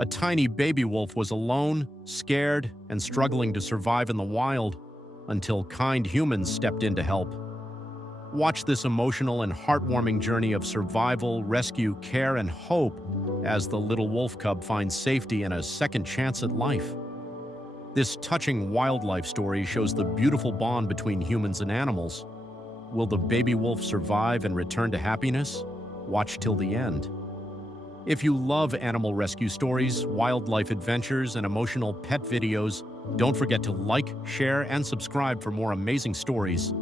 A tiny baby wolf was alone, scared, and struggling to survive in the wild until kind humans stepped in to help. Watch this emotional and heartwarming journey of survival, rescue, care, and hope as the little wolf cub finds safety and a second chance at life. This touching wildlife story shows the beautiful bond between humans and animals. Will the baby wolf survive and return to happiness? Watch till the end. If you love animal rescue stories, wildlife adventures, and emotional pet videos, don't forget to like, share, and subscribe for more amazing stories.